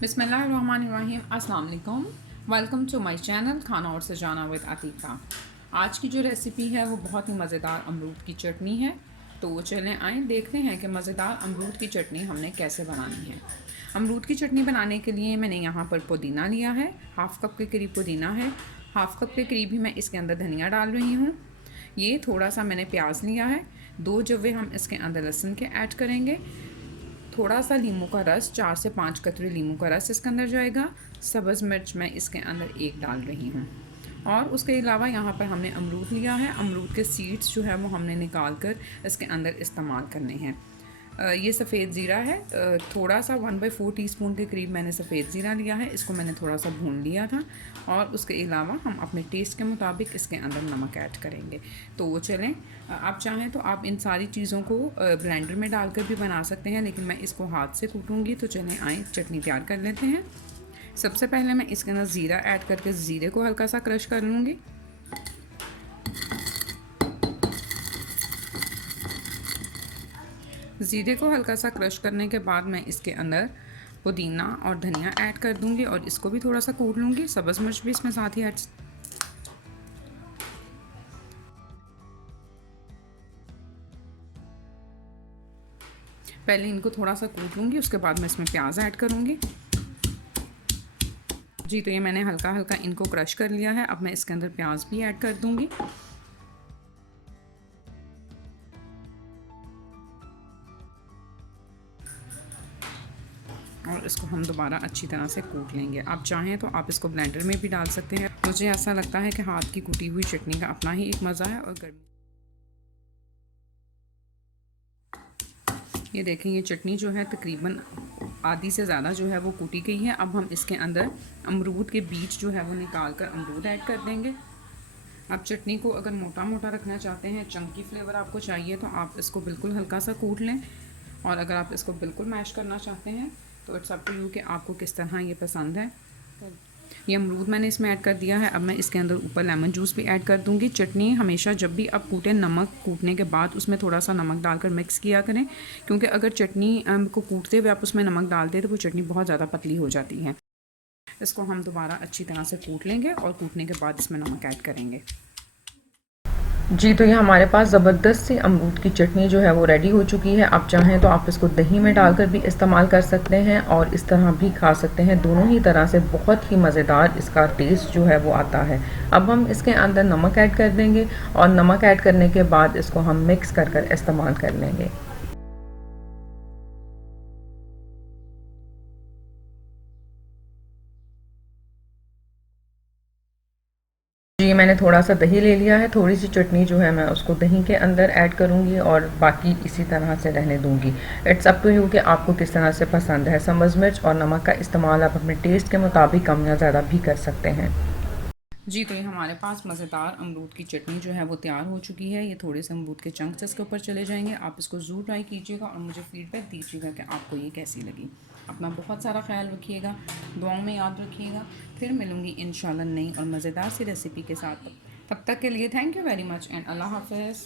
बिस्मिल्लाहिर्रहमानिर्रहीम। अस्सलाम वालेकुम। वेलकम टू माय चैनल खाना और सजाना विद अतीका। आज की जो रेसिपी है वो बहुत ही मज़ेदार अमरूद की चटनी है। तो चलें आएँ देखते हैं कि मज़ेदार अमरूद की चटनी हमने कैसे बनानी है। अमरूद की चटनी बनाने के लिए मैंने यहाँ पर पुदीना लिया है, हाफ़ कप के करीब पुदीना है। हाफ़ कप के करीब ही मैं इसके अंदर धनिया डाल रही हूँ। ये थोड़ा सा मैंने प्याज लिया है, 2 जवे हम इसके अंदर लहसुन के ऐड करेंगे। थोड़ा सा नींबू का रस, 4 से 5 कतरे नींबू का रस इसके अंदर जाएगा। सब्ज़ मिर्च मैं इसके अंदर 1 डाल रही हूँ। और उसके अलावा यहाँ पर हमने अमरूद लिया है। अमरूद के सीड्स जो है वो हमने निकाल कर इसके अंदर इस्तेमाल करने हैं। ये सफ़ेद ज़ीरा है, थोड़ा सा 1/4 टीस्पून के करीब मैंने सफ़ेद ज़ीरा लिया है। इसको मैंने थोड़ा सा भून लिया था। और उसके अलावा हम अपने टेस्ट के मुताबिक इसके अंदर नमक ऐड करेंगे। तो चलें, आप चाहें तो आप इन सारी चीज़ों को ब्लेंडर में डालकर भी बना सकते हैं, लेकिन मैं इसको हाथ से कूटूँगी। तो चलें आएँ चटनी तैयार कर लेते हैं। सबसे पहले मैं इसके अंदर ज़ीरा ऐड करके ज़ीरे को हल्का सा क्रश कर लूँगी। ज़ीरे को हल्का सा क्रश करने के बाद मैं इसके अंदर पुदीना और धनिया ऐड कर दूंगी और इसको भी थोड़ा सा कूट लूँगी। सब्ज़ मिर्च भी इसमें साथ ही ऐड पहले इनको थोड़ा सा कूट लूँगी, उसके बाद मैं इसमें प्याज ऐड करूँगी। जी, तो ये मैंने हल्का हल्का इनको क्रश कर लिया है। अब मैं इसके अंदर प्याज भी ऐड कर दूँगी। और इसको हम दोबारा अच्छी तरह से कूट लेंगे। आप चाहें तो आप इसको ब्लेंडर में भी डाल सकते हैं। मुझे ऐसा लगता है कि हाथ की कुटी हुई चटनी का अपना ही एक मज़ा है। और गर्मी ये देखें, ये चटनी जो है तकरीबन आधी से ज़्यादा जो है वो कूटी गई है। अब हम इसके अंदर अमरूद के बीज जो है वो निकाल कर अमरूद ऐड कर देंगे। आप चटनी को अगर मोटा मोटा रखना चाहते हैं, चंकी फ्लेवर आपको चाहिए, तो आप इसको बिल्कुल हल्का सा कूट लें। और अगर आप इसको बिल्कुल मैश करना चाहते हैं तो इट्स अप टू यू कि आपको किस तरह ये पसंद है। ये अमरूद मैंने इसमें ऐड कर दिया है। अब मैं इसके अंदर ऊपर लेमन जूस भी ऐड कर दूंगी। चटनी हमेशा जब भी आप कूटें, नमक कूटने के बाद उसमें थोड़ा सा नमक डालकर मिक्स किया करें, क्योंकि अगर चटनी को कूटते हुए आप उसमें नमक डाल दें तो वो चटनी बहुत ज़्यादा पतली हो जाती है। इसको हम दोबारा अच्छी तरह से कूट लेंगे और कूटने के बाद इसमें नमक ऐड करेंगे। जी, तो ये हमारे पास ज़बरदस्त सी अमरूद की चटनी जो है वो रेडी हो चुकी है। आप चाहें तो आप इसको दही में डालकर भी इस्तेमाल कर सकते हैं और इस तरह भी खा सकते हैं। दोनों ही तरह से बहुत ही मज़ेदार इसका टेस्ट जो है वो आता है। अब हम इसके अंदर नमक ऐड कर देंगे और नमक ऐड करने के बाद इसको हम मिक्स कर कर इस्तेमाल कर लेंगे। जी, मैंने थोड़ा सा दही ले लिया है। थोड़ी सी चटनी जो है मैं उसको दही के अंदर ऐड करूँगी और बाकी इसी तरह से रहने दूँगी। इट्स अप टू यू कि आपको किस तरह से पसंद है। सब्ज़ मिर्च और नमक का इस्तेमाल आप अपने टेस्ट के मुताबिक कम या ज़्यादा भी कर सकते हैं। जी, तो ये हमारे पास मज़ेदार अमरूद की चटनी जो है वो तैयार हो चुकी है। ये थोड़े से अमरूद के चंक्स इसके ऊपर चले जाएंगे। आप इसको ज़रूर ट्राई कीजिएगा और मुझे फ़ीडबैक दीजिएगा कि आपको ये कैसी लगी। अपना बहुत सारा ख्याल रखिएगा, दुआओं में याद रखिएगा। फिर मिलूँगी इंशाल्लाह नई और मज़ेदार सी रेसिपी के साथ। तब तक के लिए thank you very much and अल्लाह हाफ़िज़।